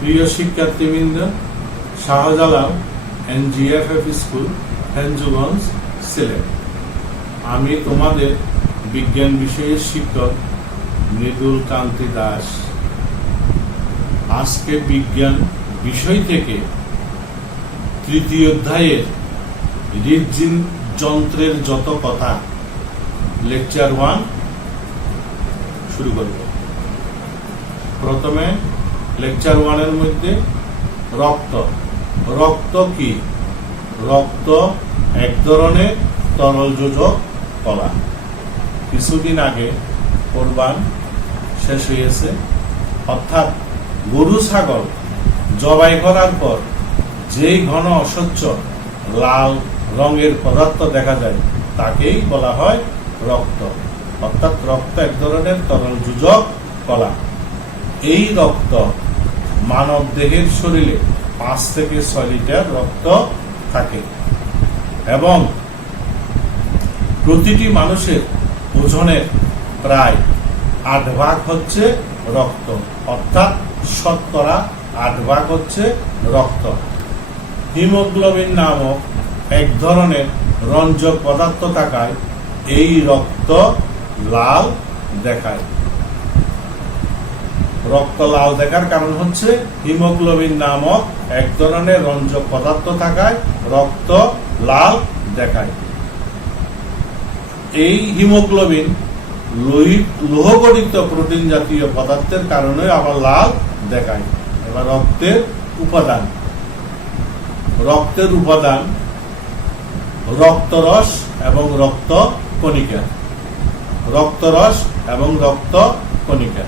প্রিয় শিক্ষার্থীবৃন্দ, Shahjalal NGFF school, ফেঞ্জুগঞ্জ, Sylhet. আমি তোমাদের বিজ্ঞান বিষয়ের শিক্ষক মৃদুল কান্তি দাস। আজকে বিজ্ঞান বিষয় থেকে তৃতীয় অধ্যায়ের হৃদযন্ত্রের যত কথা লেকচার 1 শুরু করব। প্রথমে লেকচার 1 এর মধ্যে রক্ত। রক্ত কি? রক্ত এক ধরনের তরল যোজক কলা। কিছুদিন আগে কোরবান শেষ হয়েছে, অর্থাৎ গরু ছাগল জবাই করার পর যেই ঘন অস্বচ্ছ লাল রঙের পদার্থ দেখা যায় তাকেই বলা হয় রক্ত। অর্থাৎ রক্ত এক ধরনের তরল যোজক কলা। এই রক্ত মানব দেহের শরীরে 5 থেকে 6 লিটার রক্ত থাকে এবং প্রতিটি মানুষের ওজনের প্রায় 8 ভাগ হচ্ছে রক্ত, অর্থাৎ শতকরা 8 ভাগ হচ্ছে রক্ত। হিমোগ্লোবিন নামক এক ধরনের রঞ্জক পদার্থ থাকায় এই রক্ত লাল দেখায়। রক্ত লাল দেখার কারণ হচ্ছে হিমোগ্লোবিন নামক এক ধরনের রঞ্জক পদার্থ থাকায় রক্ত লাল দেখায়। এই হিমোগ্লোবিন লোহগঠিত প্রোটিন জাতীয় পদার্থের কারণে আবার লাল দেখায়। এবার রক্তের উপাদান। রক্তের উপাদান রক্তরস এবং রক্ত কণিকা। রক্তরস এবং রক্ত কণিকা।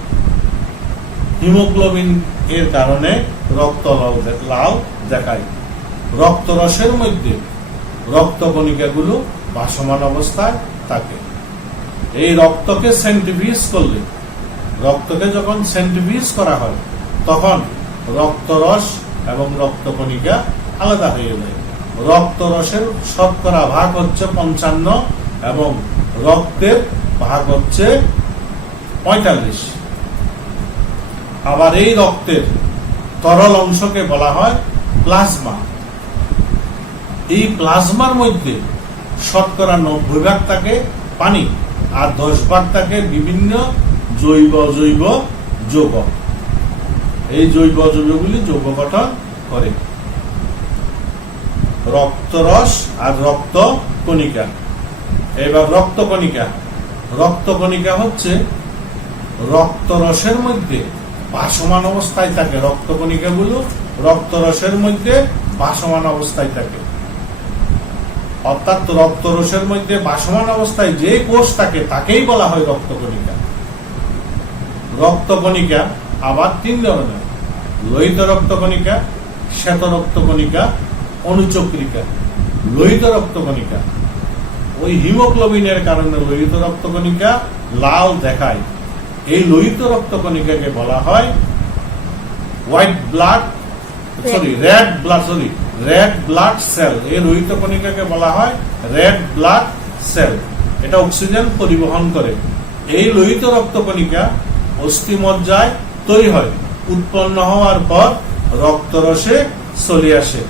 হিমোগ্লোবিন এর কারণে রক্ত লাল দেখায়। রক্তরসের মধ্যে রক্ত কণিকাগুলো ভাসমান অবস্থায় থাকে। এই রক্তকে সেন্ট্রিফিউজ করলে, রক্তকে যখন সেন্ট্রিফিউজ করা হয় তখন রক্তরস এবং রক্ত কণিকা আলাদা হয়ে যায়। রক্তরসের শতকরা ভাগ হচ্ছে 55 এবং রক্তের ভাগ হচ্ছে 45। আবার এই রক্তের তরল অংশকে বলা হয় প্লাজমা। এই প্লাজমার মধ্যে শতকরা 90 ভাগ থাকে পানি আর 10 ভাগ থাকে বিভিন্ন জৈব অজৈব যৌগ। এই জৈব যৌগগুলি যৌগ গঠন করে। রক্তরস আর রক্ত কণিকা। এবার রক্ত কণিকা। রক্ত কণিকা হচ্ছে রক্তরসের মধ্যে ভাসমান অবস্থায় থাকে। রক্ত কণিকাগুলো রক্তরসের মধ্যে ভাসমান অবস্থায় থাকে। অর্থাৎ রক্তরসের মধ্যে ভাসমান অবস্থায় যে কোষ থাকে তাকেই বলা হয় রক্ত কণিকা। রক্ত কণিকা আবার 3 ধরনের: লোহিত রক্ত কণিকা, শ্বেত রক্ত কণিকা, অনুচক্রিকা। লোহিত রক্ত কণিকা ওই হিমোগ্লোবিনের কারণে লোহিত রক্ত কণিকা লাল দেখায়। এই লোহিত রক্ত কণিকাকে বলা হয় রেড ব্লাড সেল। এই লোহিত কণিকাকে বলা হয় রেড ব্লাড সেল। এটা অক্সিজেন পরিবহন করে। এই লোহিত রক্ত কণিকা অস্থিমজ্জায় তৈরি হয়। উৎপন্ন হওয়ার পর রক্তরসে চলে আসে।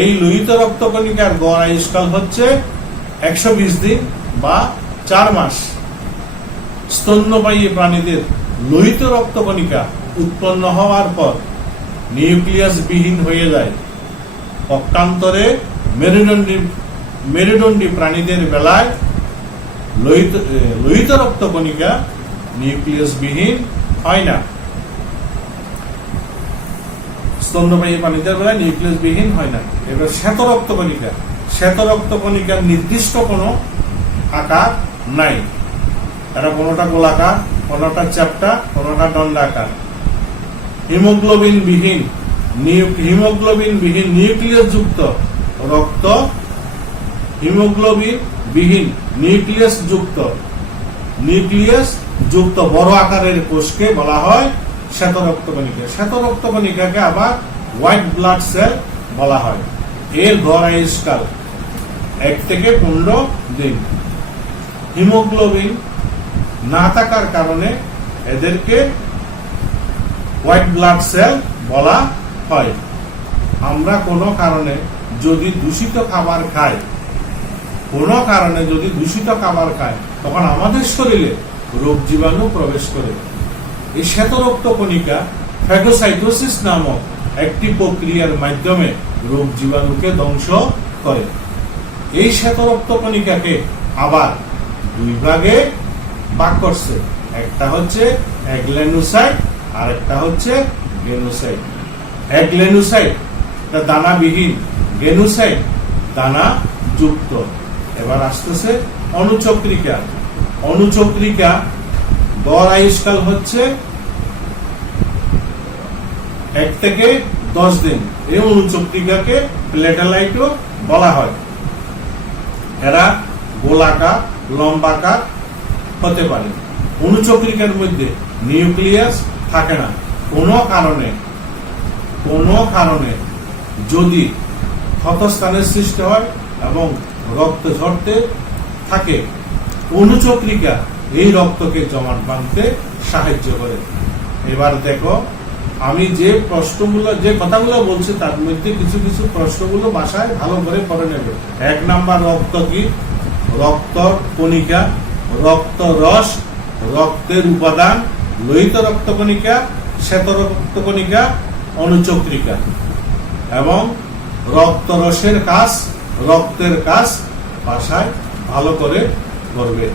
এই লোহিত রক্ত কণিকার গড় আয়ুষ্কাল হচ্ছে 120 দিন বা 4 মাস। স্তন্যপায়ী প্রাণীদের লোহিত রক্ত কণিকা উৎপন্ন হওয়ার পর নিউক্লিয়াস বিহীন হয়ে যায়। পক্ষান্তরে মেরুদণ্ডী প্রাণীদের বেলায় লোহিত রক্ত কণিকা নিউক্লিয়াস বিহীন হয় না। স্তন্যপায়ী প্রাণীদের বেলায় নিউক্লিয়াস বিহীন হয় না। এবার শ্বেত রক্ত কণিকা। শ্বেত রক্ত কণিকার নির্দিষ্ট কোনো আকার নাই। এরা কোনোটা গোলাকার, কোনোটা চ্যাপ্টা, কোনোটা দণ্ডাকার। হিমোগ্লোবিন বিহীন নিউক্লিয়াস যুক্ত রক্ত। হিমোগ্লোবিন বিহীন নিউক্লিয়াস যুক্ত বড় আকারের কোষকে বলা হয় শ্বেত রক্ত কণিকা। শ্বেত রক্ত কণিকাকে আবার হোয়াইট ব্লাড সেল বলা হয়। এর গড় আয়ুষ্কাল 1 থেকে 15 দিন। হিমোগ্লোবিন না থাকার কারণে এদেরকে হোয়াইট ব্লাড সেল বলা হয়। আমরা কোনো কারণে যদি দূষিত খাবার খাই, তখন আমাদের শরীরে রোগ জীবাণু প্রবেশ করে। এই শ্বেতরক্ত কণিকা ফ্যাগোসাইটোসিস নামক একটি প্রক্রিয়ার মাধ্যমে রোগ জীবাণুকে ধ্বংস করে। এই শ্বেতরক্ত কণিকাকে আবার দুই ভাগে ভাগ করছে, একটা হচ্ছে অ্যাগ্লেনুসাইট আর একটা হচ্ছে গেনুসাইট। অ্যাগ্লেনুসাইট দানাবিহীন, গেনুসাইট দানা যুক্ত। এবার আসতেছে অনুচক্রিকা। অনুচক্রিকা গড় আয়ুষ্কাল হচ্ছে 1 থেকে 10 দিন। এই অনুচক্রিকাকে প্লেটালাইটও বলা হয়। এরা গোলাকার, লম্বাকার হতে পারে। অনুচক্রিকার মধ্যে নিউক্লিয়াস থাকে না। কোনো কারণে যদি ক্ষতস্থানের সৃষ্টি হয় এবং রক্ত ঝরতে থাকে, অনুচক্রিকা এই রক্তকে জমাট বাঁধতে সাহায্য করে। এবার দেখো, আমি যে কথাগুলো বলছি তার মধ্যে কিছু কিছু প্রশ্নগুলো বাসায় ভালো করে পড়ে নেবে। 1 নাম্বার, রক্ত কি? রক্ত কণিকা, রক্ত রস, রক্তের উপাদান, লোহিত রক্ত কণিকা, শ্বেত রক্ত কণিকা, অনুচক্রিকা। এবং রক্ত রসের কাজ, রক্তের কাজ বাসায় ভালো করে করবে।